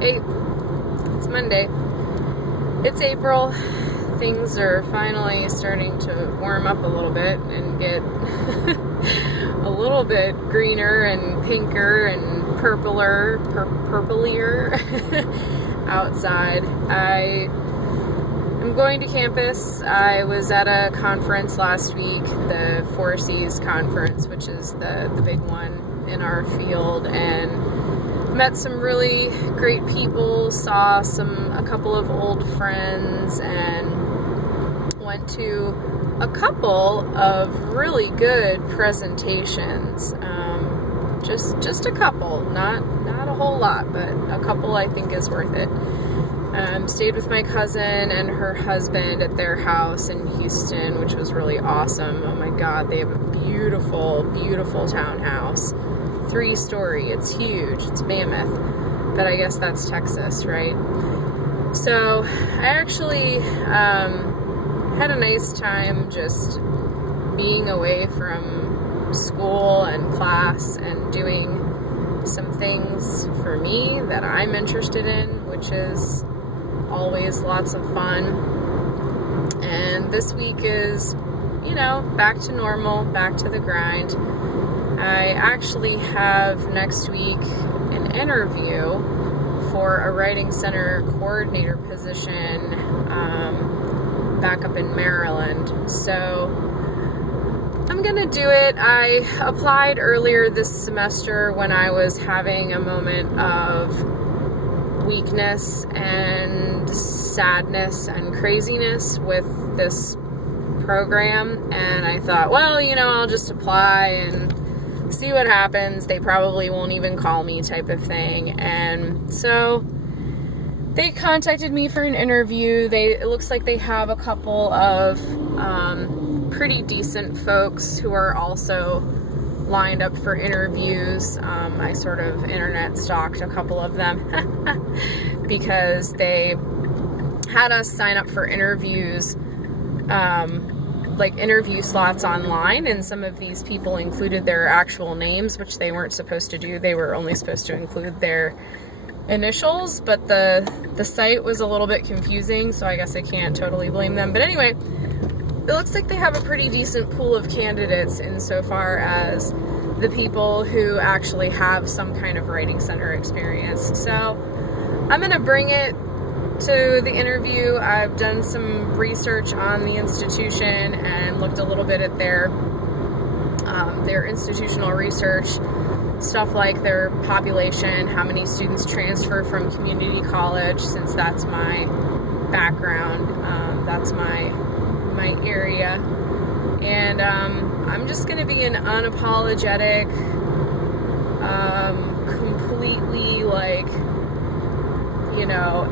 Hey, it's Monday. It's April. Things are finally starting to warm up a little bit and get a little bit greener and pinker and purplier outside. I am going to campus. I was at a conference last week, the 4Cs conference, which is the big one in our field, and met some really great people, saw a couple of old friends, and went to a couple of really good presentations. Just a couple, not a whole lot, but a couple I think is worth it. Stayed with my cousin and her husband at their house in Houston, which was really awesome. Oh my God, they have a beautiful, beautiful townhouse. 3-story, it's huge, it's mammoth, but I guess that's Texas, right? So I actually had a nice time just being away from school and class and doing some things for me that I'm interested in, which is always lots of fun. And this week is, back to normal, back to the grind. I actually have next week an interview for a writing center coordinator position back up in Maryland. So I'm gonna do it. I applied earlier this semester when I was having a moment of weakness and sadness and craziness with this program, and I thought, well, I'll just apply and see what happens. They probably won't even call me, type of thing. And so they contacted me for an interview. It looks like they have a couple of pretty decent folks who are also lined up for interviews. I sort of internet stalked a couple of them because they had us sign up for interviews, like interview slots online, and some of these people included their actual names, which they weren't supposed to do. They were only supposed to include their initials, but the site was a little bit confusing, so I guess I can't totally blame them. But anyway, it looks like they have a pretty decent pool of candidates insofar as the people who actually have some kind of writing center experience. So I'm gonna bring it to the interview. I've done some research on the institution and looked a little bit at their institutional research, stuff like their population, how many students transfer from community college, since that's my background, that's my area, and I'm just going to be an unapologetic, completely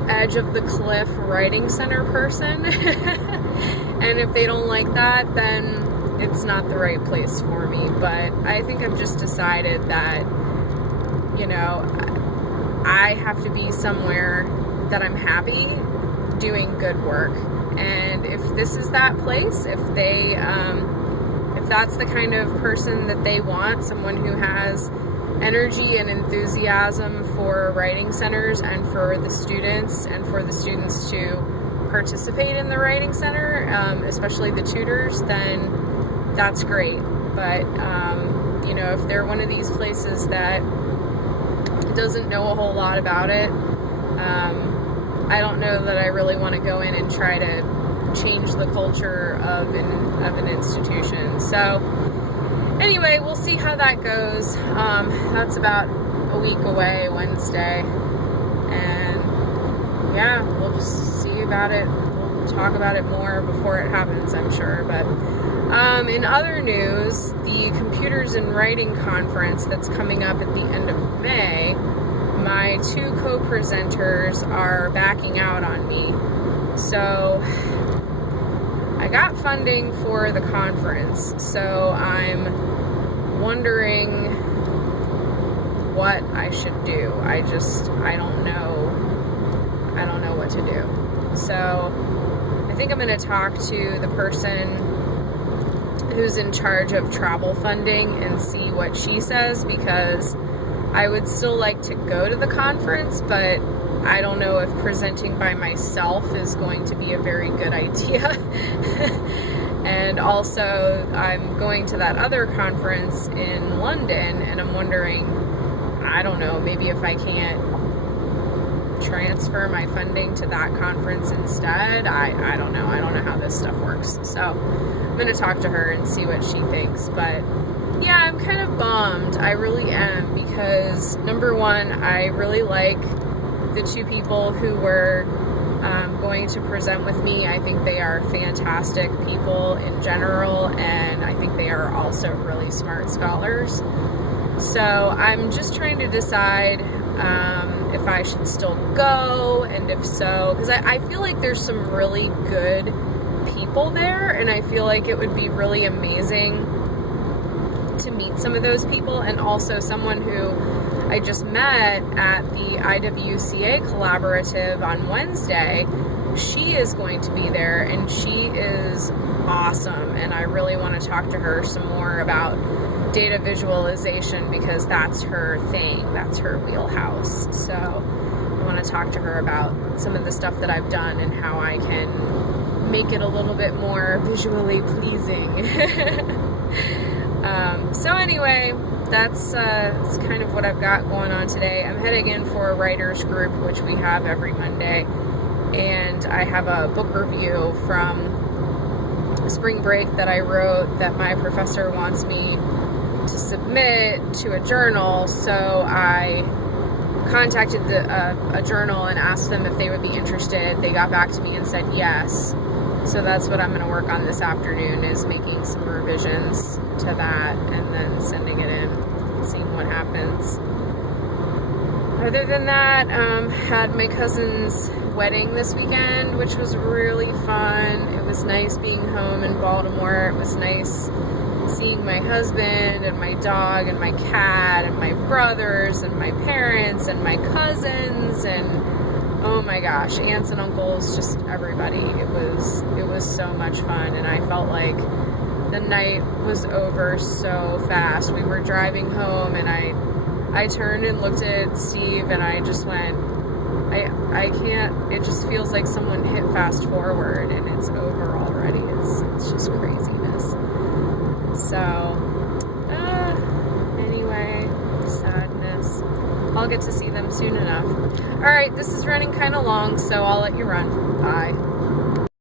edge of the cliff writing center person. And if they don't like that, then it's not the right place for me. But I think I've just decided that, I have to be somewhere that I'm happy doing good work. And if this is that place, if that's the kind of person that they want, someone who has energy and enthusiasm for writing centers and for the students to participate in the writing center, especially the tutors, then that's great. But if they're one of these places that doesn't know a whole lot about it, I don't know that I really want to go in and try to change the culture of an institution. So anyway, we'll see how that goes. That's about a week away, Wednesday. And yeah, we'll just see about it. We'll talk about it more before it happens, I'm sure. But in other news, the Computers and Writing Conference that's coming up at the end of May, my 2 co-presenters are backing out on me. So I got funding for the conference, so I'm wondering what I should do. I don't know what to do. So I think I'm going to talk to the person who's in charge of travel funding and see what she says, because I would still like to go to the conference, but I don't know if presenting by myself is going to be a very good idea. And also, I'm going to that other conference in London, and I'm wondering, I don't know, maybe if I can't transfer my funding to that conference instead. I don't know. I don't know how this stuff works. So I'm going to talk to her and see what she thinks. But yeah, I'm kind of bummed. I really am, because number one, I really like the two people who were going to present with me. I think they are fantastic people in general, and I think they are also really smart scholars. So I'm just trying to decide if I should still go, and if so, because I feel like there's some really good people there, and I feel like it would be really amazing to meet some of those people. And also someone who I just met at the IWCA Collaborative on Wednesday, she is going to be there, and she is awesome, and I really want to talk to her some more about data visualization, because that's her thing, that's her wheelhouse. So I want to talk to her about some of the stuff that I've done and how I can make it a little bit more visually pleasing. So anyway, that's kind of what I've got going on today. I'm heading in for a writer's group, which we have every Monday, and I have a book review from spring break that I wrote that my professor wants me to submit to a journal. So I contacted a journal and asked them if they would be interested. They got back to me and said yes. So that's what I'm going to work on this afternoon, is making some revisions to that and then sending it in and seeing what happens. Other than that, had my cousin's wedding this weekend, which was really fun. It was nice being home in Baltimore. It was nice seeing my husband and my dog and my cat and my brothers and my parents and my cousins and oh my gosh, aunts and uncles, just everybody. It was so much fun, and I felt like the night was over so fast. We were driving home, and I turned and looked at Steve, and I just went, I can't, it just feels like someone hit fast forward and it's over already. It's just craziness. So, anyway, sadness. I'll get to see them soon enough. Alright, this is running kind of long, so I'll let you run. Bye.